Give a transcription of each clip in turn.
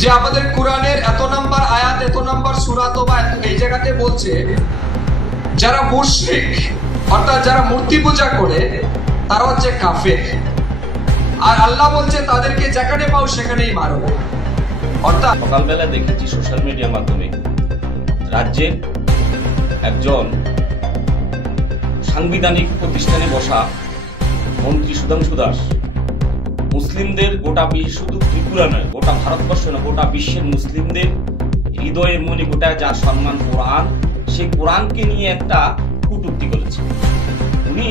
যে আমাদের কোরআনের এত নাম্বার আয়াত, এত নাম্বার সূরা তো বা এই জায়গাতে বলছে যারা মুশরিক অর্থাৎ যারা মূর্তি পূজা করে তারা হচ্ছে কাফের, আর আল্লাহ বলছে তাদেরকে যেখানে পাও সেখানেই মারো। অর্থাৎ সকালবেলা দেখেছি সোশ্যাল মিডিয়ার মাধ্যমে রাজ্যের একজন সাংবিধানিক প্রতিষ্ঠানে বসা মন্ত্রী সুধাংশু দাস মুসলিমদের গোটা শুধু ত্রিপুরা নয়, গোটা ভারতবর্ষ নয়, গোটা বিশ্বের মুসলিমদের হৃদয়ের মনে গোটা যার সম্মান কোরআন, সেই কোরআনকে নিয়ে একটা কটূক্তি করেছে। উনি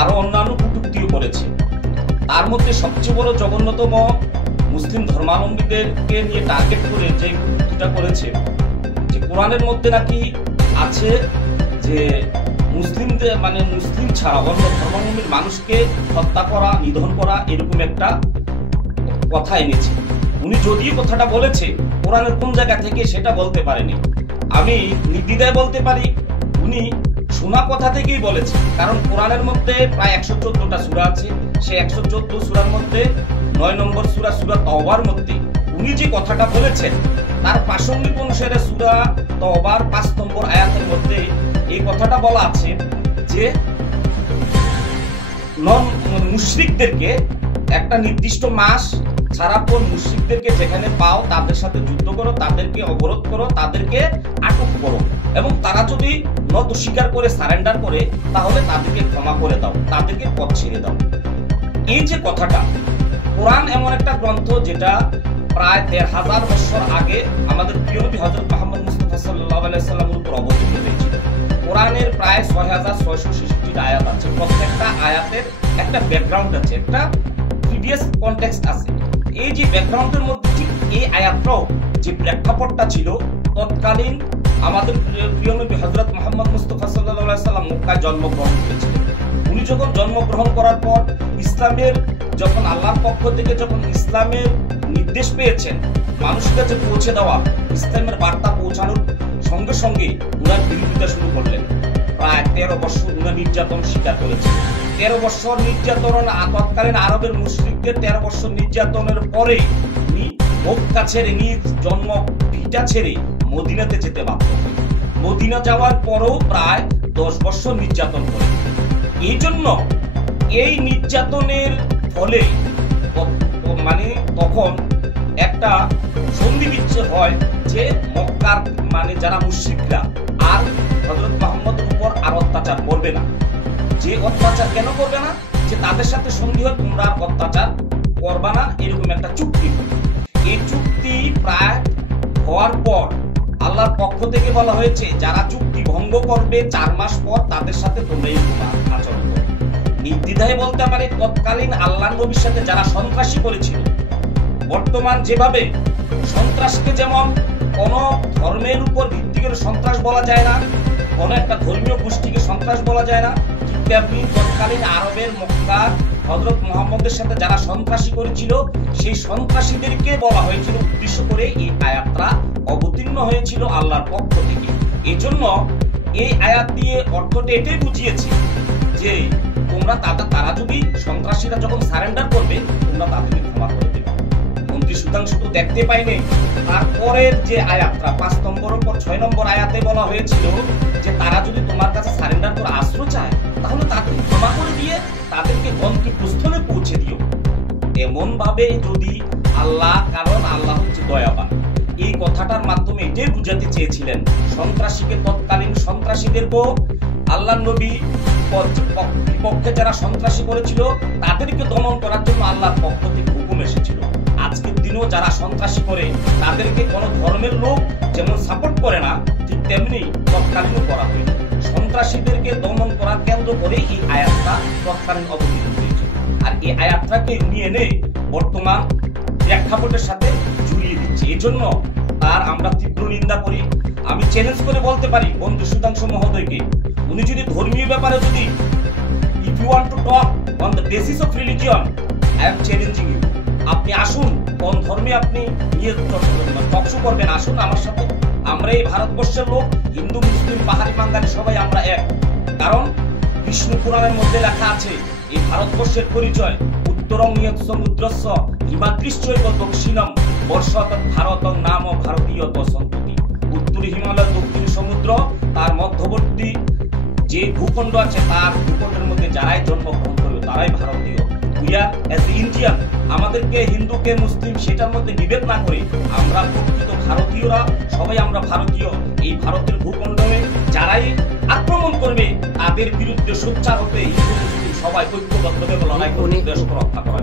আরো অন্যান্য কটূক্তিও করেছে। তার মধ্যে সবচেয়ে বড় জঘন্যতম মুসলিম ধর্মাবলম্বীদেরকে নিয়ে টার্গেট করে যে কটূক্তিটা করেছে, যে কোরআনের মধ্যে নাকি আছে যে মুসলিমদের মানে মুসলিম ছাড়া অন্য ধর্মাবলম্বীর মানুষকে হত্যা করা, নিধন করা, এরকম একটা কথা এনেছে। উনি যদিও কথাটা বলেছে, কোরআনের কোন জায়গা থেকে সেটা বলতে পারেনি। আমি নির্দ্বিধায় বলতে পারি উনি শোনা কথা থেকেই বলেছে, কারণ কোরআনের মধ্যে প্রায় 114টা সূরা আছে। সেই 114 সূরার মধ্যে 9 নম্বর সূরা সূরা তওবার মধ্যে উনি যে কথাটা বলেছেন তার প্রাসঙ্গিক অনুসারে সূরা তওবার 5 নম্বর আয়াতের মধ্যে এই কথাটা বলা আছে যে মুশরিকদেরকে একটা নির্দিষ্ট মাস ছাড়া পর মুশরিকদেরকে যেখানে পাও তাদের সাথে যুদ্ধ করো, তাদেরকে অবরোধ করো, তাদেরকে আটক করো, এবং তারা যদি নত স্বীকার করে সারেন্ডার করে তাহলে তাদেরকে ক্ষমা করে দাও, তাদেরকে পথ ছেড়ে দাও। এই যে কথাটা, কোরআন এমন একটা গ্রন্থ যেটা প্রায় ১৩,০০০ বছর আগে আমাদের প্রিয় নবী হযরত মুহাম্মদ মুস্তাফা সাল্লাল্লাহু আলাইহি সাল্লামের উপর অবতীর্ণ হয়েছিল। কোরআনের প্রায় ৬৬৬৬টা আয়াত আছে। প্রত্যেকটা আয়াতের একটা ব্যাকগ্রাউন্ড আছে, একটা প্রিভিয়াস কনটেক্সট আছে। এই যে ব্যাকগ্রাউন্ডের মধ্যে ঠিক এই আয়াতটাও যে প্রেক্ষাপটটা ছিল, তৎকালীন আমাদের প্রিয় নবী হযরত মুহাম্মদ মুস্তাফা সাল্লাল্লাহু আলাইহি সাল্লাম মক্কায় জন্মগ্রহণ করেছিলেন। উনি যখন জন্মগ্রহণ করার পর ইসলামের যখন আল্লাহর পক্ষ থেকে যখন ইসলামের নির্দেশ পেয়েছেন মানুষের কাছে পৌঁছে দেওয়া, ইসলামের বার্তা পৌঁছানোর সঙ্গে সঙ্গে উনার বিরোধিতা শুরু করলেন। প্রায় 13 বছর উনার নির্যাতন স্বীকার করেছেন। 13 বছর নির্যাতন, তৎকালীন আরবের মুশরিকদের 13 বছর নির্যাতনের পরে উনি মক্কা ছেড়ে নিজ জন্ম ভিটা ছেড়ে মদিনাতে যেতে বাধ্য হন। মদিনা যাওয়ার পরেও প্রায় 10 বছর নির্যাতন করেন। এই জন্য এই নির্যাতনের ফলে মানে তখন একটা সন্ধি বিচ্ছেদ হয় যে মক্কার মানে যারা মুশরিকরা আর হযরত মুহাম্মদের উপর আর অত্যাচার করবে না। যে অত্যাচার কেন করবে না, যে তাদের সাথে সন্ধি হয় তোমরা অত্যাচার করবা না, এরকম একটা চুক্তি। এই চুক্তি প্রায় হওয়ার পর আল্লাহর পক্ষ থেকে বলা হয়েছে যারা চুক্তি ভঙ্গ করবে 4 মাস পর তাদের সাথে তোমরা এরকম আচরণ করবে। নির্দ্বিধায় বলতে পারে তৎকালীন আল্লাহর নবীর সাথে যারা সন্ত্রাসী করেছিল, বর্তমান যেভাবে সন্ত্রাসকে যেমন কোন ধর্মের উপর ভিত্তি করে সন্ত্রাস বলা যায় না, কোন একটা ধর্মীয় গোষ্ঠীকে সন্ত্রাস বলা যায় না, ঠিক তেমনি তৎকালীন আরবের মক্কার হযরত মুহাম্মদের সাথে যারা সন্ত্রাসী করেছিল সেই সন্ত্রাসীদেরকে বলা হয়েছিল, উদ্দেশ্য করে এই আয়াতটা অবতীর্ণ হয়েছিল আল্লাহর পক্ষ থেকে। এই জন্য এই আয়াত দিয়ে অর্থটা এটাই বুঝিয়েছে যে তোমরা তারা যদি সন্ত্রাসীরা যখন সারেন্ডার করবে তোমরা তাদেরকে ক্ষমা করে দেবে। মন্ত্রী সুধাংশু তো দেখতে পাইনি। তারপরের যে আয়াতটা 5 নম্বরের পর 6 নম্বর আয়াতে বলা হয়েছিল যে তারা যদি তোমার কাছে সারেন্ডার করে আশ্রয় চায় তাহলে তাদেরকে ক্ষমা করে দিয়ে তাদেরকে গন্তব্যস্থলে পৌঁছে দিও। এমন ভাবে যদি আল্লাহ, কারণ আল্লাহ হচ্ছে দয়াবান, এই কথাটার মাধ্যমে এটাই বুঝাতে চেয়েছিলেন সন্ত্রাসীকে, তৎকালীন সন্ত্রাসীদেরকেও আল্লাহ নবী বিপক্ষে যারা সন্ত্রাসী করেছিল তাদেরকে দমন করার জন্য আল্লাহর পক্ষ থেকে হুকুম এসেছিল। আজকের দিনেও যারা সন্ত্রাসী করে তাদেরকে কোনো ধর্মের লোক যেমন সাপোর্ট করে না, ঠিক তেমনি তৎকালীনও করা হয়। সন্ত্রাসীদেরকে দমন করার কেন্দ্র করে এই আয়াতটা তৎকালীন অবতীর্ণ হয়েছে। আর এই আয়াতটাকে নিয়ে এনে বর্তমান প্রেক্ষাপটের সাথে জড়িয়ে দিচ্ছে। এই জন্য তার আমরা তীব্র নিন্দা করি। আমি চ্যালেঞ্জ করে বলতে পারি বন্ধু সুধাংশু মহোদয়কে, উনি যদি ধর্মীয় ব্যাপারে যদি if you want to talk on the basis of religion, I am challenging you. আপনি আসুন, কোন ধর্মে আপনি নিয়ে টকশো করবেন, আসুন আমার সাথে। আমরা এই ভারতবর্ষের লোক, হিন্দু মুসলিম পাহাড়ি বাঙালি সবাই আমরা এক। কারণ বিষ্ণু পুরাণের মধ্যে লেখা আছে এই ভারতবর্ষের পরিচয় উত্তরং নিয়ত সমুদ্রস্য হিমাদ্রিশ্চৈব দক্ষিণম বর্ষত ভারতং নাম ভারতীয় সন্ততি। উত্তর হিমালয়, দক্ষিণ সমুদ্র, তার মধ্যবর্তী যে ভূখণ্ড আছে, তার ভূখণ্ডের মধ্যে যারাই জন্মগ্রহণ করবে তারাই ভারতীয়। উই আর অ্যাজ ইন্ডিয়ান, আমাদেরকে হিন্দু কে মুসলিম সেটার মধ্যে বিভেদ না করে আমরা প্রকৃত ভারতীয়রা, সবাই আমরা ভারতীয়। এই ভারতের ভূখণ্ডে যারাই আক্রমণ করবে তাদের বিরুদ্ধে সোচ্চার হতে হিন্দু মুসলিম সবাই ঐক্যবদ্ধভাবে লড়াই করে দেশকে রক্ষা করা।